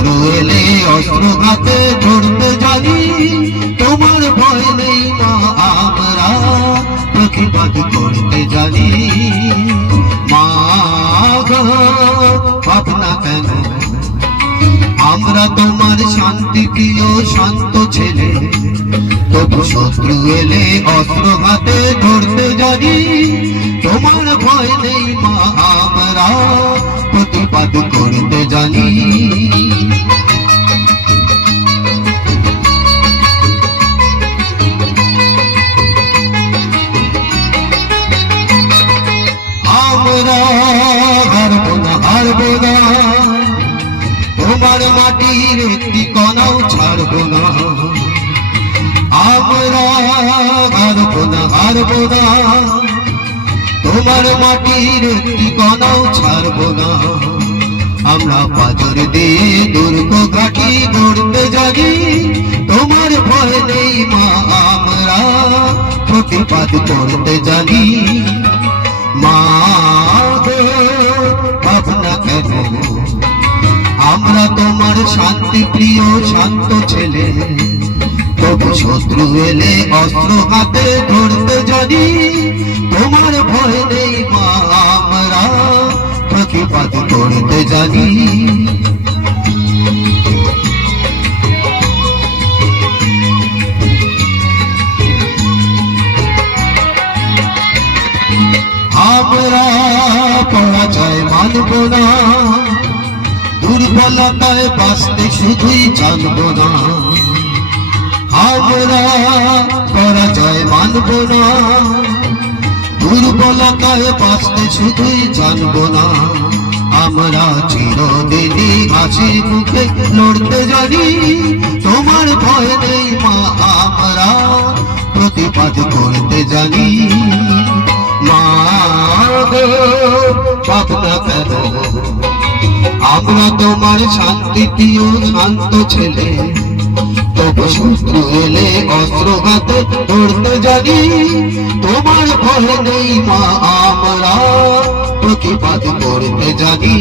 শত্রু এলে অস্ত্র হাতে ধরতে জানি, তোমার ভয় নেই মা আমরা প্রতিবাদ করতে জানি। মা গো ভাবনা কেন, আমরা তোমার শান্তি প্রিয় শান্ত ছেলে, তবু শত্রু এলে অস্ত্র হাতে ধরতে জানি, তোমার ভয় নেই মা আমরা প্রতিবাদ করতে জানি। আমরা হারবো না, হারবো না, তোমার মাটির একটি কণাও ছাড়বো না। আমরা হারবো না, হারবো না, তোমার মাটির একটি কণাও ছাড়বো না। আমরা পাথর দিয়ে দুর্গ ঘাটি গড়তে জানি, তোমার ভয় নেই মা আমরা প্রতিবাদ করতে জানি। মা গো ভাবনা কেন, আমরা তোমার শান্তি প্রিয় শান্ত ছেলে, তবু শত্রু এলে অস্ত্র হাতে ধরতে জানি, তোমার ভয় নেই মা আমরা প্রতিবাদ করতে জানি। আমরা পরাজয় মানব না, দুর্বলতায় বাঁচতে শুধুই জানব না। আমরা পরাজয় মানব না, দুর্বলতায় বাঁচতে শুধুই জানব না। আমরা চিরদিনই হাসি মুখে লড়তে জানি, তোমার ভয় নেই মা আমরা প্রতিবাদ করতে জানি। মা গো ভাবনা কেন, আমরা তোমার শান্তি প্রিয় শান্ত ছেলে, তবু শত্রু এলে অস্ত্র হাতে ধরতে জানি, তোমার ভয় নেই মা আমরা প্রতিবাদ করতে জানি।